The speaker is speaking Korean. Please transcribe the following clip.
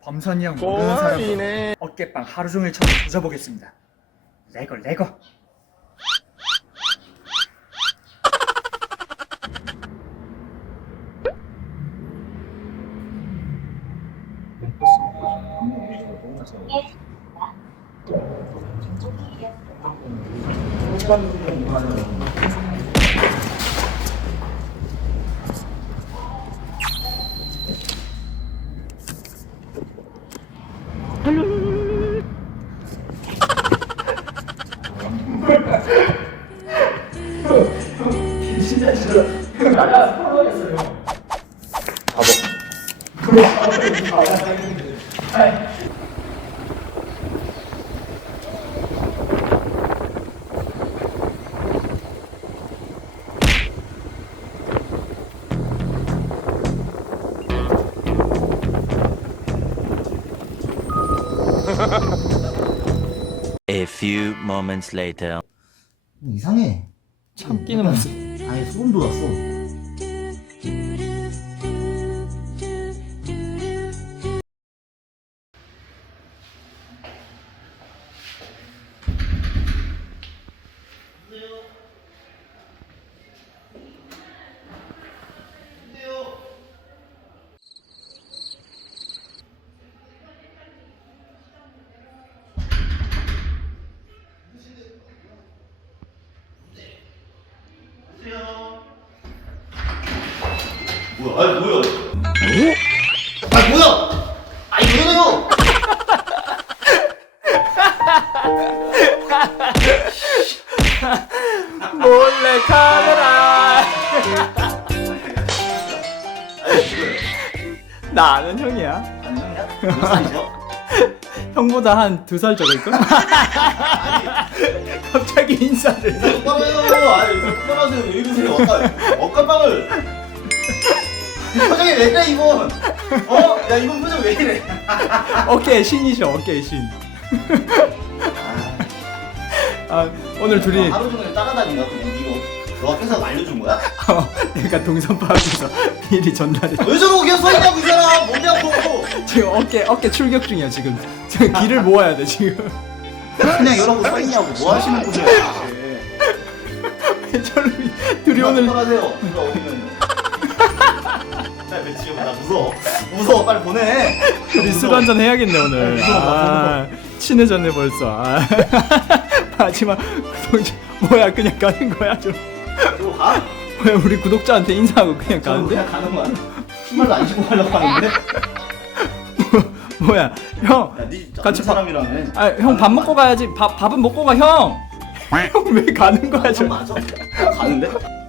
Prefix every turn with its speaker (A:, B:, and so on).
A: 범선이 형 모르는 사람도 어깨빵 하루 종일 쳐서 조져보겠습니다. 레고 레고. 진짜 싫어. 나가 포로했어요. 바보.
B: A few moments later.
C: 이상해.
A: 참기는 맛.
C: 아니 소름 돋았어.
D: 뭐야? 아니 뭐야? 아 뭐야? 아니 왜 그래요?
A: 몰래 카메라. 나 아는 형이야.
D: 안녕이야? 몇 살이죠?
A: 형보다 한 2살 적을걸? 갑자기 인사를.
D: 똑바로요. 아니 똑바로하세요. 왜 이러세요? 억간방을. 표정이 왜 이래 이분? 어? 야 이분 표정 왜 이래?
A: 어깨의 신이셔, 어깨의 신. 아, 오늘 둘이
D: 하루 종일 따라다닌가 그냥 이거. 너가 회사가 알려준 거야?
A: 내가 동선 파악해서 미리 전달해.
D: 왜 저러고 그냥 서 있냐고 이 사람 뭐냐고.
A: 지금 어깨 출격 중이야 지금. 지금 길을 모아야 돼 지금.
D: 그냥 이러고 서 있냐고 뭐 하시는 분이야?
A: 둘이 오늘
D: 하세요. 누가 오면. 빨리 지금 나 무서워 빨리 보내.
A: 둘이 술 한잔 해야겠네 오늘. 아, 친해졌네 벌써. 아. 마지막 구독자 뭐야 그냥 가는 거야 좀.
D: 이거 가?
A: 뭐야 우리 구독자한테 인사하고 그냥 가는데?
D: 그냥 가는 거야. 신발도 안 신고 가려고 하는데.
A: 뭐야 형
D: 야, 니
A: 같이
D: 사람이라며.
A: 아 형 밥 먹고 가야지. 밥은 먹고 가 형. 형 왜 가는 거야
D: 형
A: 저?
D: 맞아? 가는데?